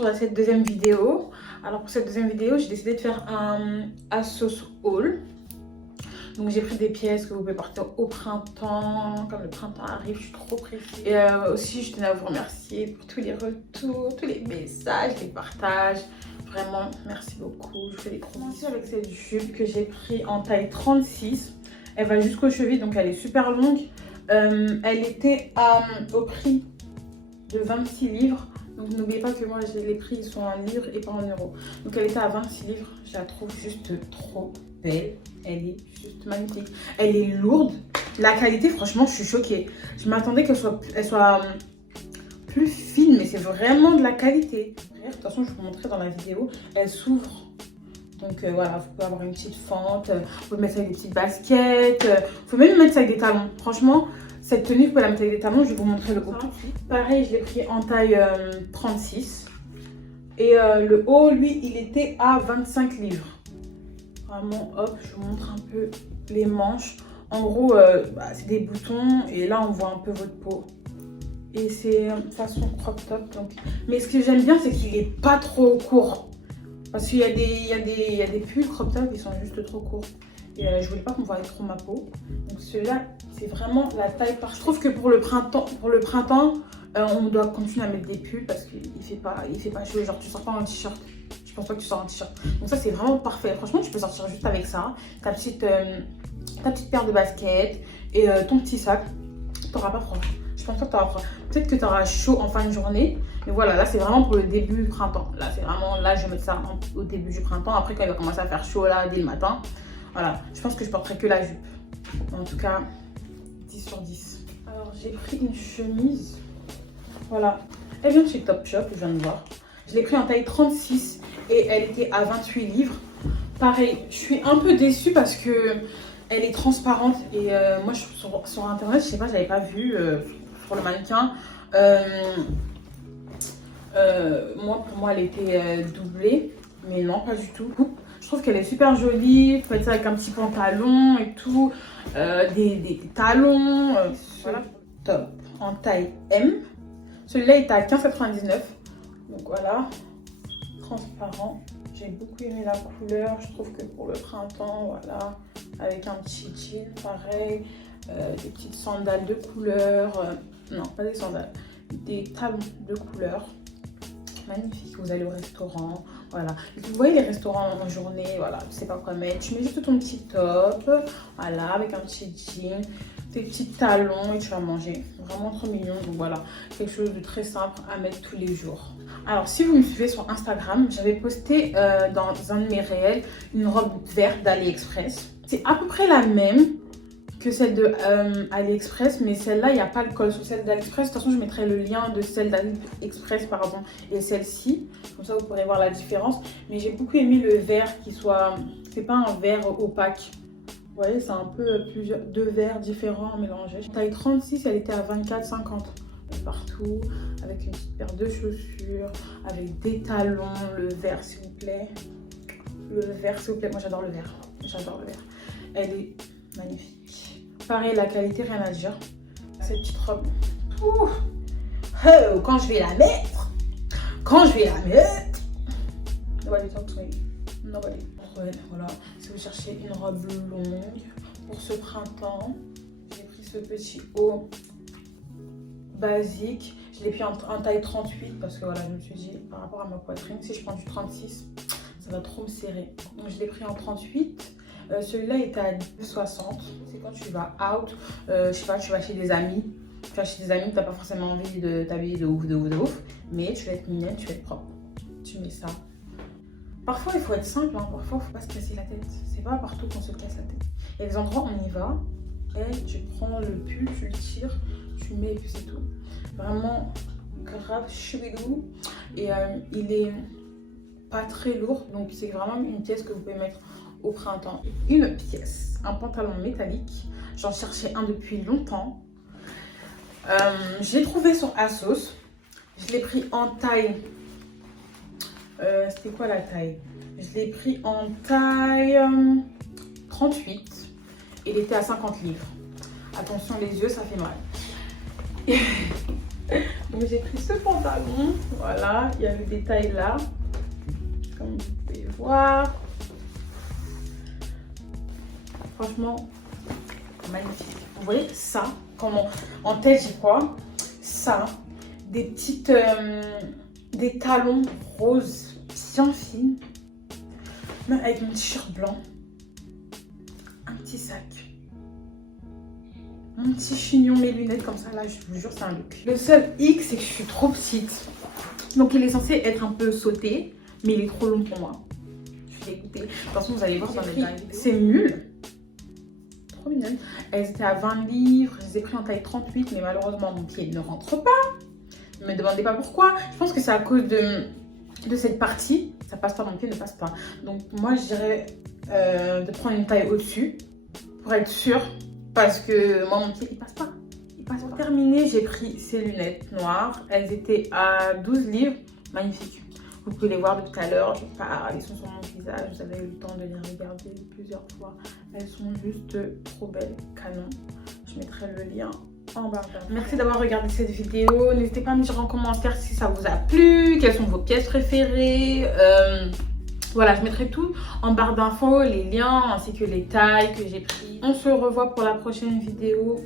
sur cette deuxième vidéo. Alors pour cette deuxième vidéo, j'ai décidé de faire un ASOS haul. Donc j'ai pris des pièces que vous pouvez porter au printemps. Comme le printemps arrive, je suis trop pressée. Et aussi, je tenais à vous remercier pour tous les retours, tous les messages, les partages. Vraiment, merci beaucoup. Je vous fais des gros bisous avec cette jupe que j'ai pris en taille 36. Elle va jusqu'aux chevilles, donc elle est super longue. Elle était au prix de 26 livres. Donc n'oubliez pas que moi les prix ils sont en livres et pas en euros. Donc elle était à 26 livres. Je la trouve juste trop belle. Elle est juste magnifique. Elle est lourde. La qualité, franchement, je suis choquée. Je m'attendais qu'elle soit plus fine, mais c'est vraiment de la qualité. De toute façon, je vais vous montrer dans la vidéo. Elle s'ouvre. Donc voilà, vous pouvez avoir une petite fente. Vous pouvez mettre ça avec des petites baskets. Vous pouvez même mettre ça avec des talons. Franchement, cette tenue, vous pouvez la mettre avec des talons. Je vais vous montrer le haut tout de suite. Pareil, je l'ai pris en taille 36. Et le haut, lui, il était à 25 livres. Vraiment, hop, je vous montre un peu les manches. En gros, c'est des boutons. Et là, on voit un peu votre peau. Et c'est façon crop top. Donc. Mais ce que j'aime bien, c'est qu'il n'est pas trop court. Parce qu'il y a des pulls crop top qui sont juste trop courts. Et je voulais pas qu'on voie trop ma peau. Donc celui-là, c'est vraiment la taille parfaite. Je trouve que pour le printemps, on doit continuer à mettre des pulls parce qu'il fait pas chaud. Genre, tu sors pas en t-shirt. Je pense pas que tu sors en t-shirt. Donc ça, c'est vraiment parfait. Franchement, tu peux sortir juste avec ça. Ta petite paire de baskets et ton petit sac. T'auras pas froid. Je pense pas que t'auras froid. Peut-être que tu auras chaud en fin de journée. Mais voilà, là, c'est vraiment pour le début du printemps. Là, c'est vraiment, là, je vais mettre ça au début du printemps. Après, quand il va commencer à faire chaud, là, dès le matin. Voilà, je pense que je porterai que la jupe. En tout cas, 10 sur 10. Alors, j'ai pris une chemise. Voilà. Elle vient de chez Topshop, je viens de voir. Je l'ai pris en taille 36 et elle était à 28 livres. Pareil, je suis un peu déçue parce que elle est transparente. Et moi, sur Internet, je sais pas, j'avais pas vu pour le mannequin. Pour moi, elle était doublée. Mais non, pas du tout. Je trouve qu'elle est super jolie. Vous faites ça avec un petit pantalon et tout. Des talons. Voilà. Top. En taille M. Celui-là est à 15,99 €. Donc voilà. Transparent. J'ai beaucoup aimé la couleur. Je trouve que pour le printemps, voilà. Avec un petit jean, pareil. Des petites sandales de couleur. Non, pas des sandales. Des talons de couleur. Magnifique, vous allez au restaurant, voilà. Vous voyez les restaurants en journée, voilà, tu sais pas quoi mettre. Tu mets juste ton petit top, voilà, avec un petit jean, tes petits talons et tu vas manger. Vraiment trop mignon, donc voilà, quelque chose de très simple à mettre tous les jours. Alors, si vous me suivez sur Instagram, j'avais posté dans un de mes réels une robe verte d'AliExpress. C'est à peu près la même que celle de AliExpress, mais celle-là, il n'y a pas le col sur celle d'AliExpress. De toute façon, je mettrai le lien de celle d'AliExpress, pardon, et celle-ci. Comme ça, vous pourrez voir la différence. Mais j'ai beaucoup aimé le vert qui soit... C'est pas un vert opaque. Vous voyez, c'est un peu deux verts différents mélangés. Taille 36, elle était à 24,50 € partout. Avec une petite paire de chaussures, avec des talons, le vert, s'il vous plaît. Le vert, s'il vous plaît. Moi, j'adore le vert. J'adore le vert. Elle est magnifique. Pareil, la qualité, rien à dire. Cette petite robe. Oh, quand je vais la mettre. Nobody talk to me. Nobody. Voilà. Si vous cherchez une robe longue pour ce printemps, j'ai pris ce petit haut basique. Je l'ai pris en taille 38 parce que voilà, je me suis dit par rapport à ma poitrine, si je prends du 36, ça va trop me serrer. Donc je l'ai pris en 38. Celui-là est à 60. C'est quand tu vas out, je sais pas, tu vas chez des amis. Tu vas chez des amis, tu n'as pas forcément envie de t'habiller de ouf. Mais tu vas être mignonne, tu vas être propre. Tu mets ça. Parfois, il faut être simple. Hein. Parfois, il ne faut pas se casser la tête. C'est pas partout qu'on se casse la tête. Il y a des endroits où on y va. Et tu prends le pull, tu le tires, tu le mets et puis c'est tout. Vraiment grave choubidou. Et il est pas très lourd. Donc, c'est vraiment une pièce que vous pouvez mettre au printemps. Une pièce, un pantalon métallique. J'en cherchais un depuis longtemps. Je l'ai trouvé sur ASOS. Je l'ai pris en taille. C'était quoi la taille? Je l'ai pris en taille 38. Il était à 50 livres. Attention, les yeux, ça fait mal. Donc j'ai pris ce pantalon, voilà, il y a le détail là, comme vous pouvez voir. Franchement, magnifique. Vous voyez ça, comment en tête j'ai quoi? Ça, des petites, des talons roses bien fines, même avec mon t-shirt blanc, un petit sac. Mon petit chignon, mes lunettes comme ça, là, je vous jure, c'est un look. Le seul hic, c'est que je suis trop petite. Donc, il est censé être un peu sauté, mais il est trop long pour moi. Je suis dégoûtée. De toute façon, vous allez voir dans les vidéos. C'est nul. Trop mignonne. Elles étaient à 20 livres. Je les ai pris en taille 38, mais malheureusement, mon pied ne rentre pas. Ne me demandez pas pourquoi. Je pense que c'est à cause de cette partie. Ça passe pas, mon pied ne passe pas. Donc, moi, je dirais de prendre une taille au-dessus pour être sûre. Parce que moi, mon pied, il passe pas. Il passe pas. Pour terminer, j'ai pris ces lunettes noires. Elles étaient à 12 livres. Magnifiques. Vous pouvez les voir de tout à l'heure. Je parle, elles sont sur mon visage. Vous avez eu le temps de les regarder plusieurs fois. Elles sont juste trop belles. Canon. Je mettrai le lien en barre d'infos. Merci d'avoir regardé cette vidéo. N'hésitez pas à me dire en commentaire si ça vous a plu. Quelles sont vos pièces préférées. Voilà, je mettrai tout en barre d'infos, les liens ainsi que les tailles que j'ai pris. On se revoit pour la prochaine vidéo.